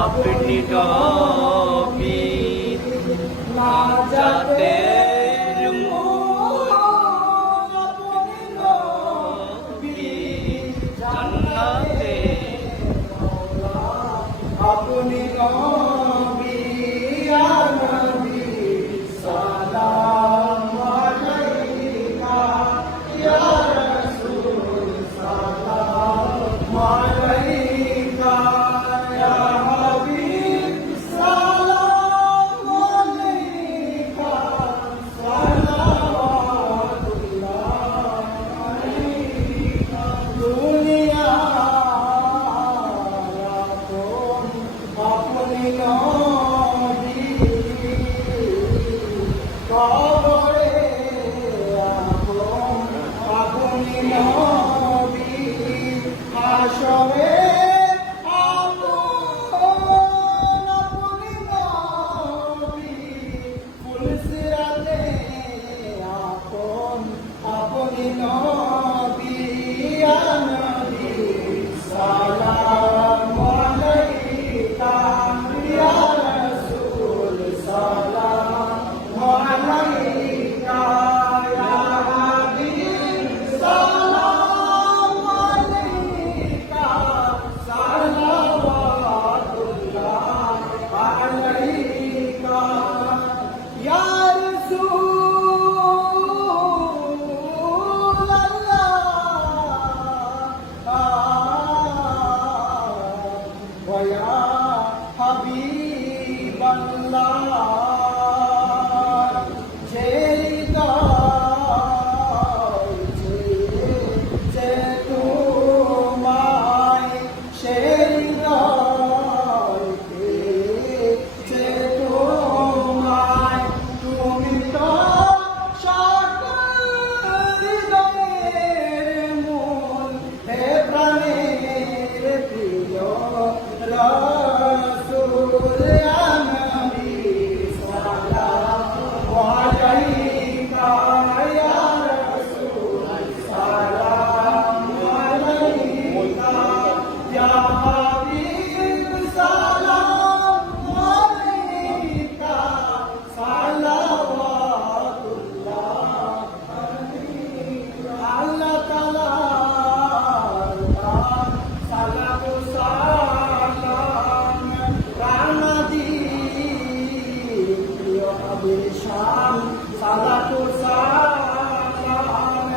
আপনি নবী নাজাতের মূল আপনি নবী জান্নাতে আপনি নবী ইয়া নবী সালাম আলাইকা ইয়া রাসূল সালাম আলাইকা ইয়া হাবিব সালাম আলাইকা সালাওয়াতুল্লাহ আলাইকা দুনিয়া আপনি নবী কবরে আপনি নবী হাশরে আপনি নবী ফুলসিরাতে আপনি নবী ইয়া নবী সালাম আলাইকা ইয়া রাসূল সালাম আলাইকা ইয়া হাবিব সালাম আলাইকা সালাওয়াতুল্লাহ আলাইকা ইয়া ويا حبيب الله যে তোমায় সেই যে তোমায় তুমি তো সকল হৃদয়ের মূল হে প্রাণের প্রিয় রাসূল ইয়া নবী সালাম আলাইকা ইয়া রাসূল সালাম আলাইকা ইয়া হাবিব সালাম আলাইকা সালাওয়াতুল্লাহ আলাইকা আল্লাহ তাআলা সালাম সালাতু সালাম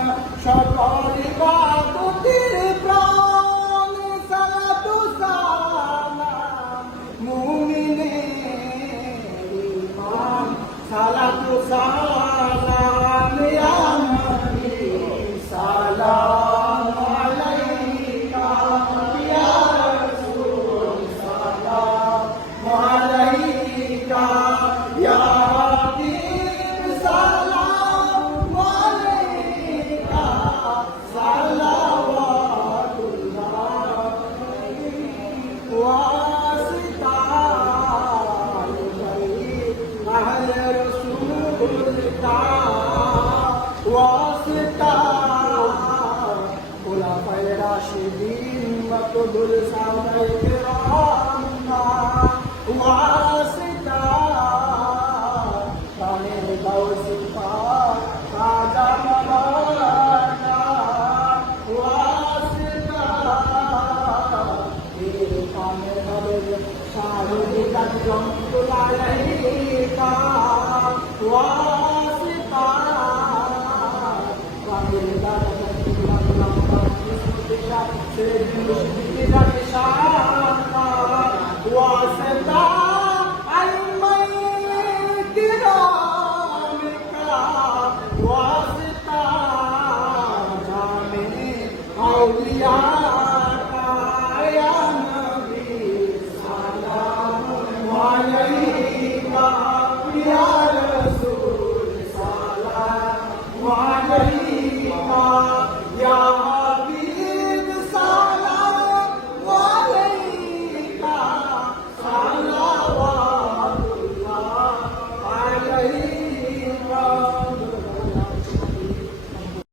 সকল ইবাদতের প্রাণ সালাতু সালাম মুমিনের ঈমান সালাতু সালাম ইয়া নবী সালাম আলাইকা ইয়া রাসূল সালাম আলাইকা ইয়া ওয়াসিতা খুলাফায়ে রাশিদিন মাকদুল সাহাবায়ে কিরাম ওয়াসিতা কামেল গাউসি পাক খাজা মাওলানা ওয়াসিতা এই কামেল গাউস শাহরুখ রহমাতুল্লাহ আলাইকা ওয়াসিতা واسطة جامع أولياء